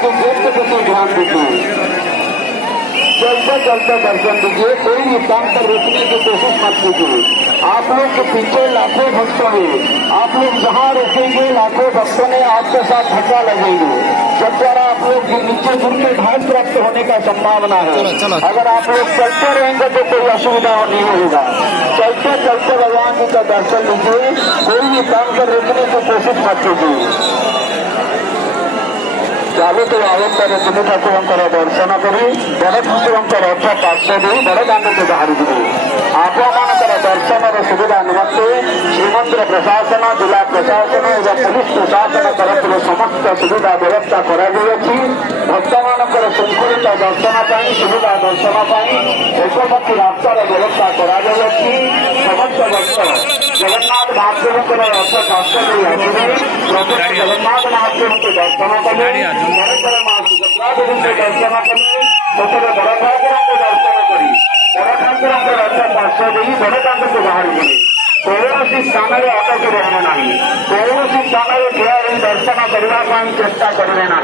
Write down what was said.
की गेट के प्रति ध्यान दीजिए। चलते चलते दर्शन दीजिए, कोई भी काम पर रोकने की कोशिश मत कीजिए। आप लोग के पीछे लाखों भक्त हैं, आप लोग जहाँ रुकेंगे लाखों भक्तों ने आपके साथ धक्का लगेंगे, जब द्वारा आप लोग नीचे गिर के घास प्राप्त होने का संभावना है। अगर आप लोग चलते रहेंगे तो कोई असुविधा नहीं होगा। चलते चलते भगवान जी का दर्शन लीजिए, कोई भी काम पर रोकने की कोशिश मत कीजिए। चालू तो आवेदन तीन ठाकुर दर्शन करी बड़ ठाकुर रथ पार्श्व दे बड़ दान को बाहर आप दर्शन सुविधा निमंते श्रीमंदिर प्रशासन जिला प्रशासन और पुलिस प्रशासन तरफ समस्त सुविधा व्यवस्था भक्त मान श्रृंखलित दर्शन सुविधा दर्शन एकमती रास्तार व्यवस्था समस्त भक्त जगन्नाथ महाप्रभु रथ पार्श्व जगन्नाथ महाप्रभु को दर्शन कले सुभद्रा देवी को दर्शन कले बड़ ठाकुर को दर्शन करी बड़ ठाकुर रथ पार्श्व दे बड़ दान को बाहर गले कौन स्थान में अटक रहे ना कौन स्थान में ठिया दर्शन करने चेष्टा करें ना।